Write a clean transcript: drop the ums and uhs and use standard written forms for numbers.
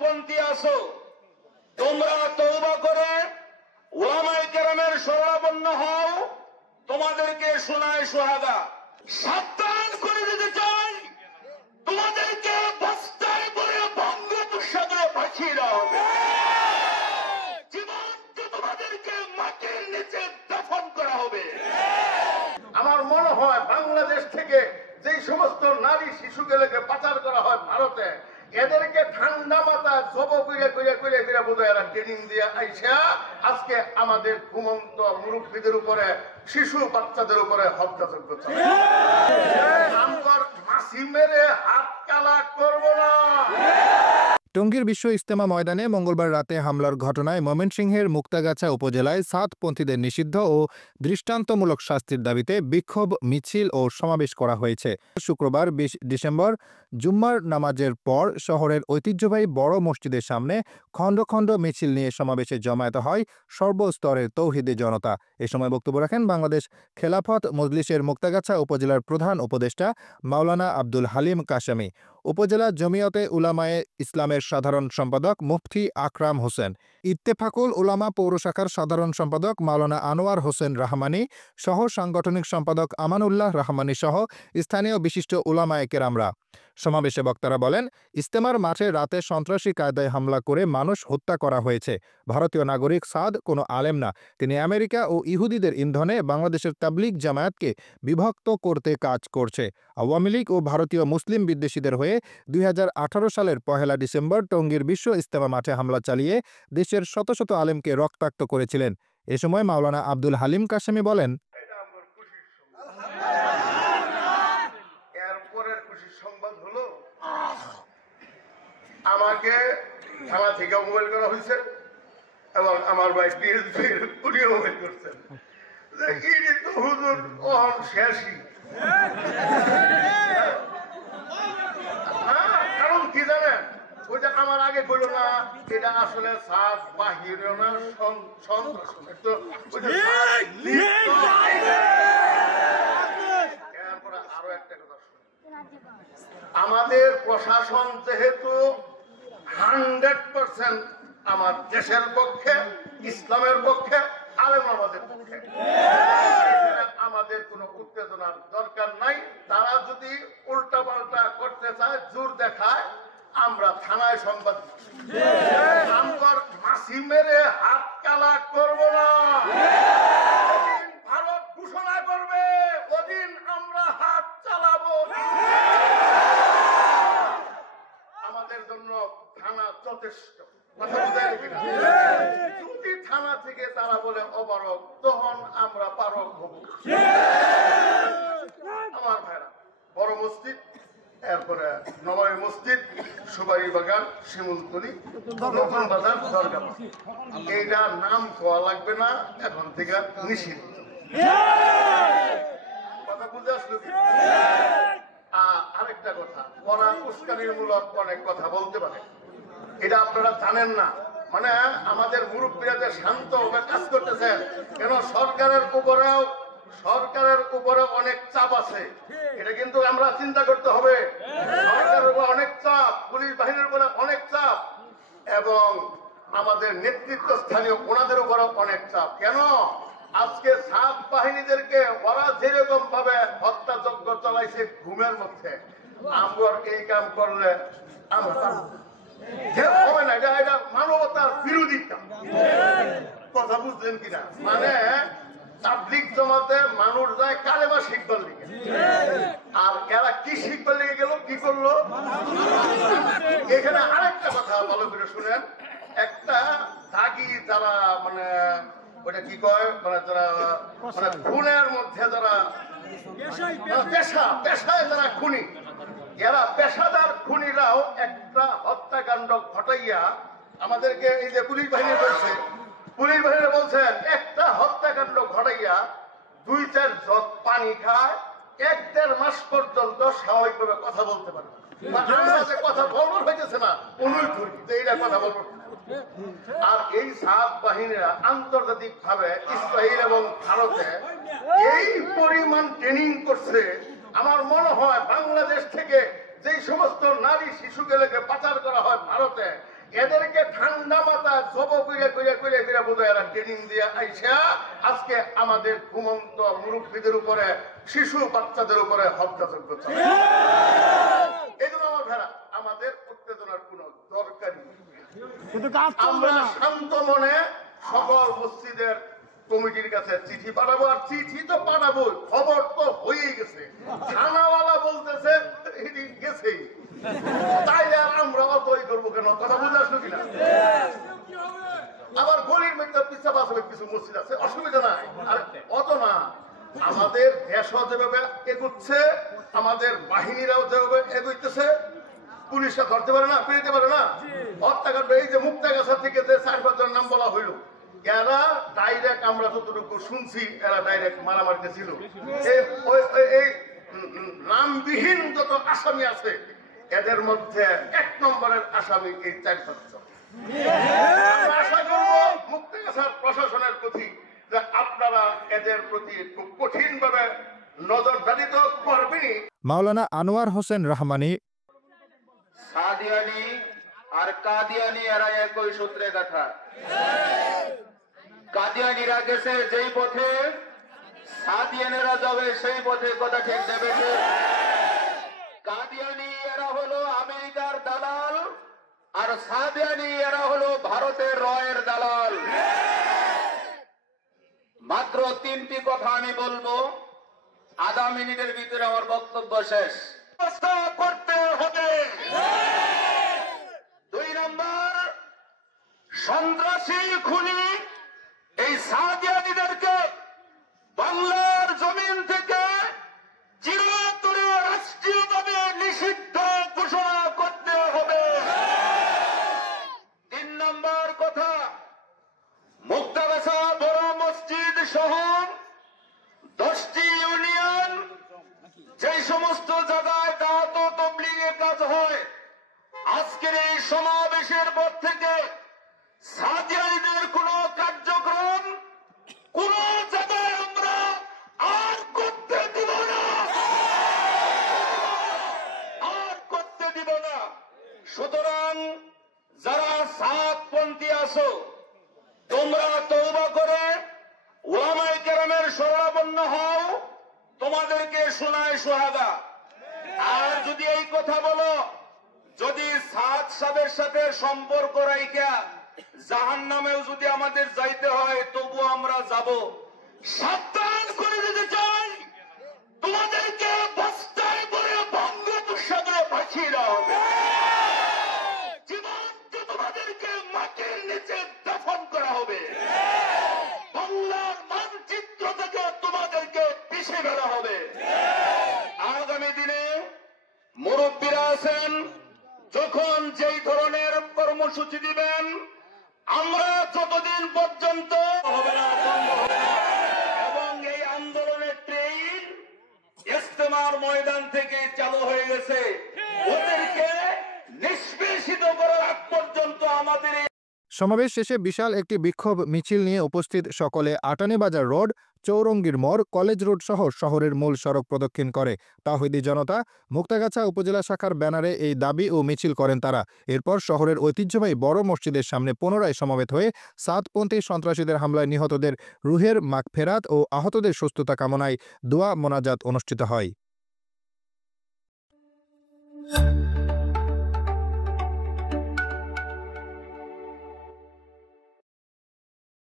ভারতপন্থী আছো, তোমরা তওবা করে উলামায়ে কেরামের শরণাপন্ন হও, তোমাদেরকে শোনায় সুহাদা। সাবধান করে দিতে চাই, তোমাদেরকে বস্তায় করে বঙ্গোপসাগরে ভাসিয়ে দেওয়া হবে, জীবন্ত তোমাদেরকে মাটির নিচে দাফন করা হবে। আমার মনে হয় বাংলাদেশ থেকে যে সমস্ত নারী শিশুগুলোকে পাচার করা হয় ভারতে, এদেরকে ঠান্ডা মাথায় জব করে বোধহয় এরা ট্রেনিং দিয়ে আইসা আজকে আমাদের ঘুমন্ত মুরব্বীদের উপরে, শিশু বাচ্চাদের উপরে হত্যাযজ্ঞ চালায়। আমরা মাসি মেরে হাত কালা করব না। টঙ্গীর বিশ্ব ইজতেমা ময়দানে মঙ্গলবার রাতে হামলার ঘটনায় ময়মনসিংহের মুক্তাগাছা উপজেলায় সাতপন্থীদের নিষিদ্ধ ও দৃষ্টান্তমূলক শাস্তির দাবিতে বিক্ষোভ মিছিল ও সমাবেশ করা হয়েছে। শুক্রবার ২০ ডিসেম্বর জুম্মার নামাজের পর শহরের ঐতিহ্যবাহী বড় মসজিদের সামনে খণ্ড খণ্ড মিছিল নিয়ে সমাবেশে জমায়েত হয় সর্বস্তরের তৌহিদি জনতা। এ সময় বক্তব্য রাখেন বাংলাদেশ খেলাফত মজলিসের মুক্তাগাছা উপজেলার প্রধান উপদেষ্টা মাওলানা আব্দুল হালিম কাশেমি, উপজেলা জমিয়তে উলামায়ে ইসলামের সাধারণ সম্পাদক মুফতি আকরাম হোসেন, ইত্তেফাকুল উলামা পৌর শাখার সাধারণ সম্পাদক মাওলানা আনোয়ার হোসেন রাহমানী সহ সাংগঠনিক সম্পাদক আমানুল্লাহ রাহমানী সহ স্থানীয় বিশিষ্ট উলামায়ে কেরামরা। সমাবেশে বক্তারা বলেন, ইজতেমার মাঠে রাতে সন্ত্রাসী কায়দায় হামলা করে মানুষ হত্যা করা হয়েছে। ভারতীয় নাগরিক সাদ কোনো আলেম না, তিনি আমেরিকা ও ইহুদিদের ইন্ধনে বাংলাদেশের তাবলিগ জামায়াতকে বিভক্ত করতে কাজ করছে। আওয়ামী লীগ ও ভারতীয় মুসলিম বিদ্বেষীদের হয়ে ২০১৮ সালের ১ ডিসেম্বর টঙ্গীর বিশ্ব ইজতেমা মাঠে হামলা চালিয়ে দেশের শত শত আলেমকে রক্তাক্ত করেছিলেন। এ সময় মাওলানা আব্দুল হালিম কাশেমি বলেন, আমাকে থানা থেকে মোবাইল করা হয়েছে এবং আমার ভাই বিএসপির উনিও মোবাইল করছেন যে ইডি তো হুজুর অহন শেষই। কারণ কি জানেন, ওই যে আমার আগে বলল না, এটা আসলে সাত বাহিনীয় না সন্ত্রাস। এরপরে আরো একটা কথা, আমাদের প্রশাসন যেহেতু 100% আমার দেশের পক্ষে, ইসলামের পক্ষে, আলেম আমাদের পক্ষে, আমাদের কোনো উত্তেজনার দরকার নাই। তারা যদি উল্টা পাল্টা করতে চায়, জোর দেখায়, আমরা থানায় সংবাদ আমরা মাসি মেরে হাত কালা করব না। ভারত ঘোষণা করবে ওদিন আমরা হাত চালাবো। আমাদের জন্য থানা যথেষ্ট। যদি থানা থেকে তারা বলে অপারক, তখন আমরা পারক হব। আমার ভাইরা, বড় মসজিদ, এরপরে নবাবী মসজিদ, সুবাই বাগান, শিমুলতলি, নতুন বাজার, দরগা, এইটা নাম খোয়া লাগবে না, এখন থেকে নিষিদ্ধ। কথা বুঝে আসলো? আরেকটা কথা, ওরা উস্কানিমূলক অনেক কথা বলতে পারে, এটা আপনারা জানেন না। মানে আমাদের মুরব্বীরা যে শান্তভাবে কাজ করতেছেন, কেন সরকারের উপরে অনেক চাপ আছে, এটা কিন্তু আমরা চিন্তা করতে হবে। সরকারের উপর অনেক চাপ, পুলিশ বাহিনীর উপরে অনেক চাপ, এবং আমাদের নেতৃত্ব স্থানীয় ওনাদের উপরে অনেক চাপ। কেন আজকে সাত বাহিনীদেরকে ওরা যেরকম ভাবে হত্যাযজ্ঞ চালাইছে ঘুমের মধ্যে, আমরা এই কাম করলে আমরা হবে না। এটা মানবতার বিরোধী কাম। কথা বুঝলেন কিনা? মানে তাবলীগ জমাতে মানুষ যায় কালেমা শিখবার লিগে, আর এরা কি শিখবার লিগে গেল, কি করলো? এখানে আরেকটা কথা ভালো করে শুনেন। একটা দাগি যারা, মানে ওটা কি কয়, মানে যারা মানে খুনের মধ্যে যারা পেশায় যারা খুনি, এরা পেশাদার খুনিরাও একটা হত্যাকাণ্ড ঘটাইয়া আমাদেরকে, এই যে পুলিশ বাহিনী বলছে, পুলিশ বাহিনী বলছেন একটা হত্যাকাণ্ড ঘটাইয়া 2-4 জগ পানি খায়, 1-1.5 মাস পর্যন্ত স্বাভাবিকভাবে কথা বলতে পারে। কথা বলবার হইতেছে না, এইটা কথা বলবো। আর এই সাত বাহিনীরা আন্তর্জাতিক ভাবে ইসরায়েল এবং ভারতে এই পরিমাণ ট্রেনিং করছে। আমার মনে হয় বাংলাদেশ থেকে যে সমস্ত নারী শিশুগুলোকে পাচার করা হয় ভারতে, এদেরকে ঠান্ডা মাথা জব করে বোধহয় এরা ট্রেনিং দিয়ে আইসা আজকে আমাদের ঘুমন্ত মুরব্বীদের উপরে, শিশু বাচ্চাদের উপরে হত্যাযজ্ঞ চালায়। এই জন্য আমার ভাইরা, আমাদের উত্তেজনার কোনো দরকারই নেই। আমরা শান্ত মনে সকল মসজিদের কমিটির কাছে চিঠি পাঠাবো, আর চিঠি তো পাঠাবো, খবর তো হয়েই গেছে। থানাওয়ালা বলতেছে এটি গেছেই, তাই আর আমরা অতই করবো কেন? কথা বুঝে আসলো কিনা? আবার গলির মধ্যে পিছা বাসবে কিছু মসজিদ আছে, অসুবিধা নাই। আর অত না, আমাদের দেশও যেভাবে এগুচ্ছে, আমাদের বাহিনীরাও যেভাবে এগুইতেছে, পুলিশরা ধরতে পারে না, পেতে পারে না। হত্যাকাণ্ড এই যে মুক্তাগাছা থেকে যে 4-5 জনের নাম বলা হইলো, এরা ডাইরেক্ট, আমরা যতটুকু শুনছি, এরা ডাইরেক্ট মারামারিতে ছিল। এই নামবিহীন যত আসামি আছে, এদের মধ্যে 1 নম্বরের আসামি এই 4-5 জন। আমরা আশা করবো মুক্তাগাছার প্রশাসনের প্রতি যে আপনারা এদের প্রতি খুব কঠিন ভাবে নজরদারি তো করবেনই। মাওলানা আনোয়ার হোসেন রহমানী, সাদিয়ানি আর কাদিয়ানি এরা একই সূত্রে গাথা। কাদিয়ানিরা গেছে যেই পথে, সাদিয়ানেরা যাবে সেই পথে, কথা ঠিক দেবে। কাদিয়ানি এরা হলো আমেরিকার দালাল, আর সাদিয়ানি এরা হলো ভারতের রয়ের দালাল। মাত্র 3টি কথা আমি বলবো, আধা মিনিটের ভিতরে আমার বক্তব্য শেষ। করতে হবে। 2 নম্বর, সন্ত্রাসী খুনি এই সাদিয়ানিদেরকে বাংলার জমিন থেকে চিরতরে রাষ্ট্রীয়ভাবে নিষিদ্ধ ঘোষণা করতে হবে। 3 নম্বর কথা, মুক্তাগাছা বড় মসজিদ সহ 10টি ইউনিয়ন, যে সমস্ত জায়গায় দাওয়াত ও তাবলীগের কাজ হয়, আজকের এই সমাবেশের পর থেকে সাদিয়ানিদের কোন কার্যক্রম কোন জায়গায় আমরা আর করতে দিব না, আর করতে দিব না। সুতরাং যারা সাতপন্থী আছো, তোমরা তওবা করে উলামায়ে কেরামের শরণাপন্ন হও, তোমাদেরকে শোনায় সোহাগা। আর যদি এই কথা বলো, যদি সাদ সাহেবের সাথে সম্পর্ক রাইখা জাহান্নামেও যদি আমাদের যাইতে হয়, তবু আমরা যাব। সাবধান করে দিতে চাই, তোমাদেরকে বস্তায় করে বঙ্গোপসাগরে ভাসিয়ে দেওয়া হবে। জীবন্ত তোমাদেরকে মাটির নিচে দাফন করা হবে। বাংলার মানচিত্র থেকে তোমাদেরকে পিছিয়ে ফেলা হবে। আগামী দিনে মুরব্বীরা আছেন, যখন যেই ধরনের কর্মসূচি দিবেন, আমরা যতদিন পর্যন্ত হবে না, বন্ধ হবে না। এবং এই আন্দোলনের ট্রেন ইজতেমার ময়দান থেকে চালু হয়ে গেছে। ওদেরকে নিষ্পেষিত করার আগ পর্যন্ত আমাদের সমাবেশ শেষে বিশাল একটি বিক্ষোভ মিছিল নিয়ে উপস্থিত সকলে আটানীবাজার রোড, চৌরঙ্গীর মোড়, কলেজ রোড সহ শহরের মূল সড়ক প্রদক্ষিণ করে। তাওহীদি জনতা মুক্তাগাছা উপজেলা শাখার ব্যানারে এই দাবি ও মিছিল করেন তারা। এরপর শহরের ঐতিহ্যবাহী বড় মসজিদের সামনে পুনরায় সমবেত হয়ে সাতপন্থী সন্ত্রাসীদের হামলায় নিহতদের রুহের মাগফেরাত ও আহতদের সুস্থতা কামনায় দোয়া মোনাজাত অনুষ্ঠিত হয়।